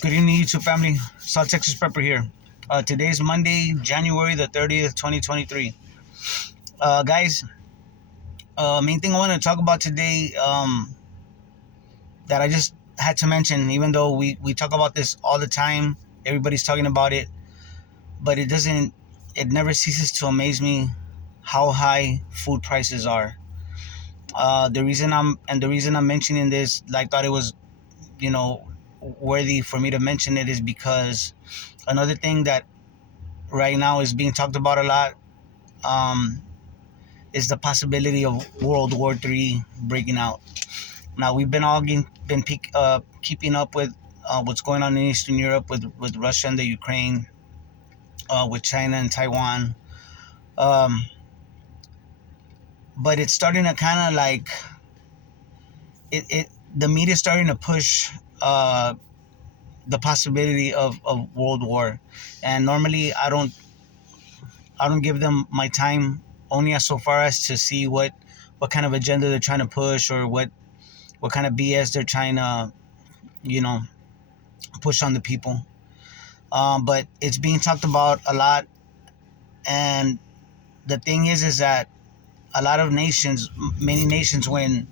Good evening, YouTube family. South Texas Prepper here. Today's Monday, January the 30th, 2023. Guys, main thing I want to talk about today that I just had to mention, even though we talk about this all the time, everybody's talking about it, but it never ceases to amaze me how high food prices are. The reason I'm mentioning this, I thought it was, you know, worthy for me to mention it is because another thing that right now is being talked about a lot um, is the possibility of World War III breaking out. Now we've been all keeping up with what's going on in Eastern Europe with Russia and the Ukraine, with China and Taiwan, um, but it's starting to kind of like it. The media is starting to push the possibility of World War, and normally I don't give them my time only as so far as to see what kind of agenda they're trying to push or what kind of BS they're trying to, you know, push on the people. But it's being talked about a lot, and the thing is that a lot of nations, many nations, when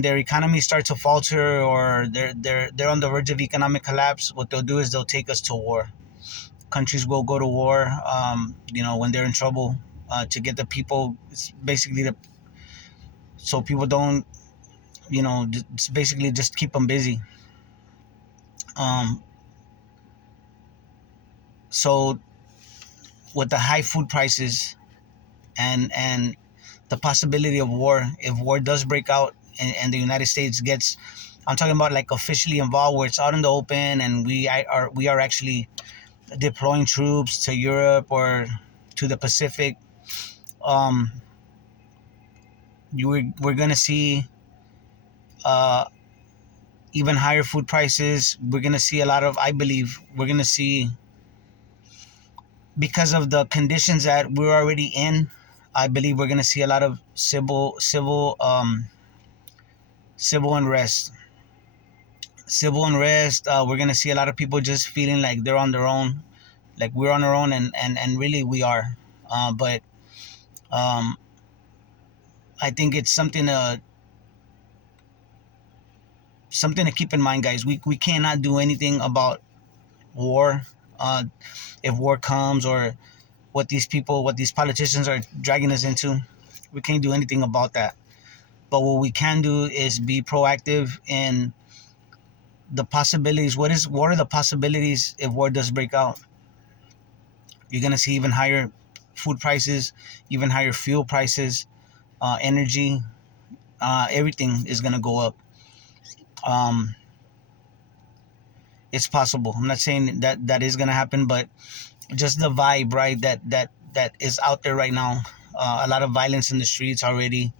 their economy starts to falter or they're on the verge of economic collapse, what they'll do is they'll take us to war. Countries will go to war, when they're in trouble, to get the people. It's basically so people don't, it's basically just keep them busy. Um, so with the high food prices and the possibility of war, if war does break out and the United States gets, I'm talking about like officially involved, where it's out in the open and we are actually deploying troops to Europe or to the Pacific. um, we're gonna see uh, even higher food prices. We're gonna see a lot of, I believe, we're gonna see, because of the conditions that we're already in. I believe we're gonna see a lot of civil unrest. Civil unrest. We're gonna see a lot of people just feeling like they're on their own, like we're on our own, and really we are. But um, I think it's something to keep in mind, guys. We cannot do anything about war. Uh, if war comes, or what these politicians are dragging us into, we can't do anything about that. But what we can do is be proactive in the possibilities. What are the possibilities if war does break out? You're gonna see even higher food prices, even higher fuel prices, energy, everything is gonna go up. Um, it's possible. I'm not saying that is gonna happen, but just the vibe, right? That is out there right now. A lot of violence in the streets already.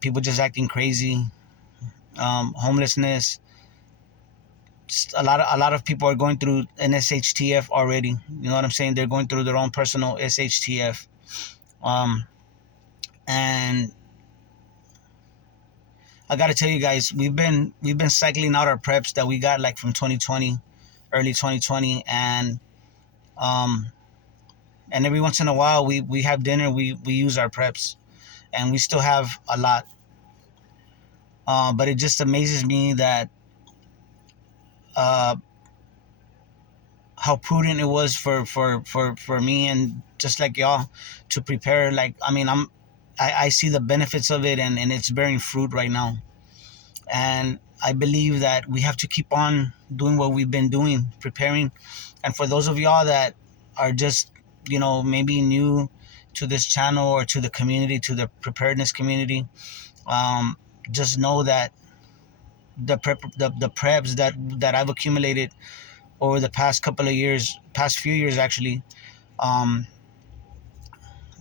People just acting crazy. Homelessness. Just a lot of people are going through an SHTF already. You know what I'm saying? They're going through their own personal SHTF. Um, and I gotta tell you guys, we've been cycling out our preps that we got like from 2020, early 2020, um, and every once in a while we have dinner, we use our preps, and we still have a lot. But it just amazes me that uh, how prudent it was for me and just like y'all to prepare. Like, I mean, I see the benefits of it, and it's bearing fruit right now. And I believe that we have to keep on doing what we've been doing, preparing. And for those of y'all that are just, maybe new to this channel or to the community, to the preparedness community, just know that the preps that I've accumulated over the past few years actually, um,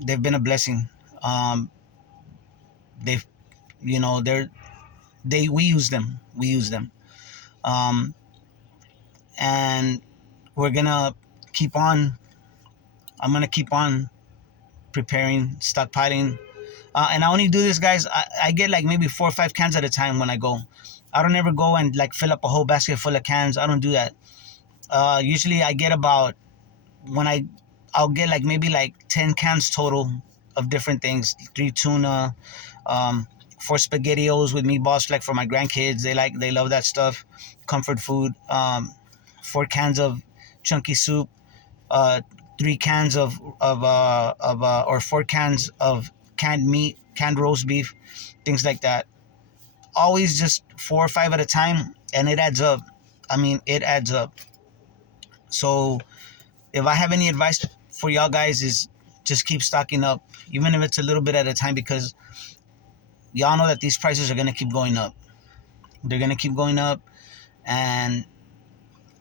they've been a blessing. Um, they've, they're they we use them, um, and we're gonna keep on. I'm gonna keep on preparing, stockpiling, and I only do this, guys. I get like maybe 4 or 5 cans at a time when I go. I don't ever go and like fill up a whole basket full of cans. I don't do that. Usually I get about when I'll get like maybe like 10 cans total of different things. 3 tuna, um, 4 spaghettios with meatballs like for my grandkids. They love that stuff. Comfort food. 4 cans of chunky soup. Uh, 3 cans or 4 cans of canned meat, canned roast beef, things like that. Always just 4 or 5 at a time, and it adds up. I mean, it adds up. So if I have any advice for y'all guys is just keep stocking up, even if it's a little bit at a time, because y'all know that these prices are gonna keep going up. They're gonna keep going up, and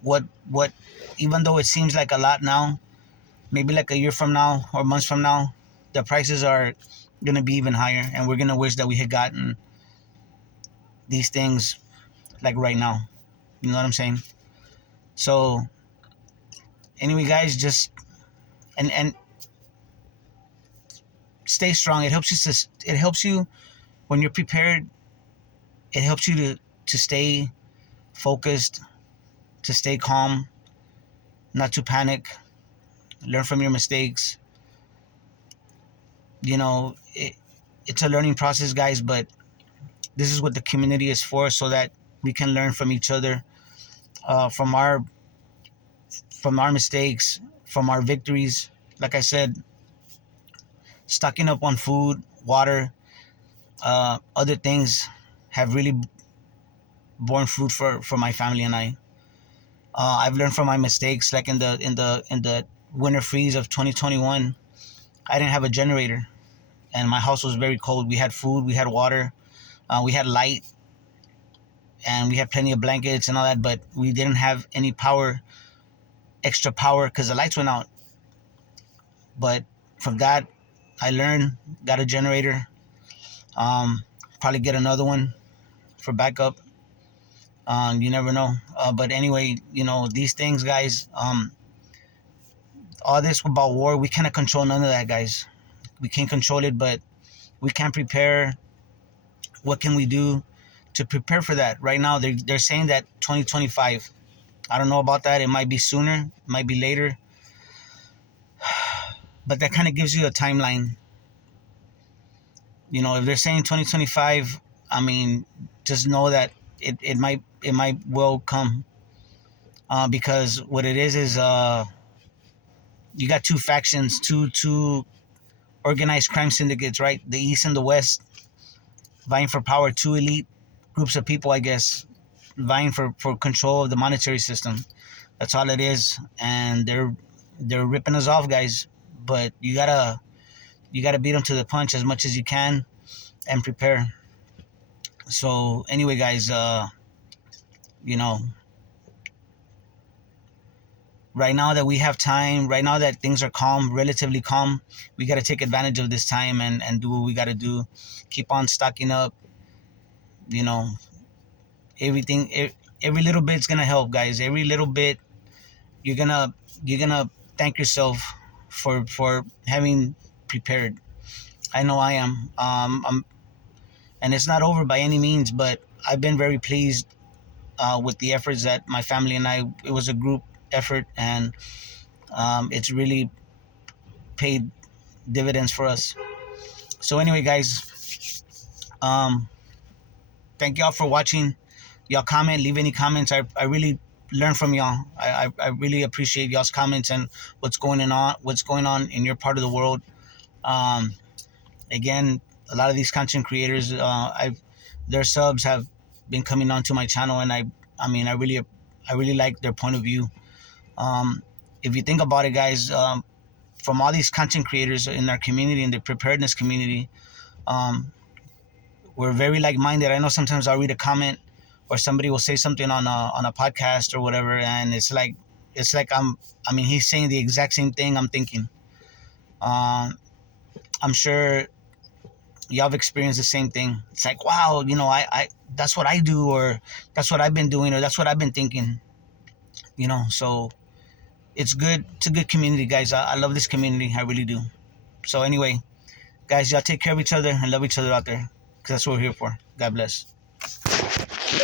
what even though it seems like a lot now, maybe like a year from now or months from now, the prices are gonna be even higher, and we're gonna wish that we had gotten these things like right now. You know what I'm saying? So anyway, guys, just and stay strong. It helps you it helps you when you're prepared. It helps you to stay focused, to stay calm, not to panic, learn from your mistakes. You know, it's a learning process, guys, but this is what the community is for, so that we can learn from each other, uh, from our from our mistakes, from our victories. Like I said, stocking up on food, water, other things have really borne fruit for my family and I. I've learned from my mistakes. Like in the winter freeze of 2021, I didn't have a generator, and my house was very cold. We had food, we had water, we had light, and we had plenty of blankets and all that, but we didn't have any power, extra power, because the lights went out. But from that, I learned, got a generator, probably get another one for backup. You never know. But anyway, these things, guys, all this about war, we cannot control none of that, guys. We can't control it, but we can prepare. What can we do to prepare for that? Right now, they're saying that 2025. I don't know about that. It might be sooner, it might be later, but that kind of gives you a timeline. If they're saying 2025, I mean, just know that it might well come, because what it is you got two factions, two organized crime syndicates, right? The East and the West, vying for power. Two elite groups of people, I guess, vying for control of the monetary system. That's all it is, and they're ripping us off, guys. But you gotta beat them to the punch as much as you can and prepare. So anyway, guys, you know, right now that we have time, right now that things are calm, relatively calm, we got to take advantage of this time and do what we got to do. Keep on stocking up. You know, everything, every little bit's gonna help, guys. Every little bit, you're gonna thank yourself for having prepared. I know I am. And it's not over by any means, but I've been very pleased with the efforts that my family and I. It was a group effort, and it's really paid dividends for us. So anyway, guys, um, thank y'all for watching. Y'all comment, leave any comments. I really learn from y'all. I really appreciate y'all's comments and what's going on in your part of the world. Um, Again, a lot of these content creators, their subs have been coming onto my channel, and I mean, I really like their point of view. If you think about it, guys, from all these content creators in our community, in the preparedness community, um, we're very like-minded. I know sometimes I'll read a comment or somebody will say something on a podcast or whatever, and it's like I mean, he's saying the exact same thing I'm thinking. Um, I'm sure y'all have experienced the same thing. It's like, wow, I that's what I do, or that's what I've been doing, or that's what I've been thinking. So it's good. It's a good community, guys. I love this community. I really do. So anyway, guys, y'all take care of each other and love each other out there, because that's what we're here for. God bless.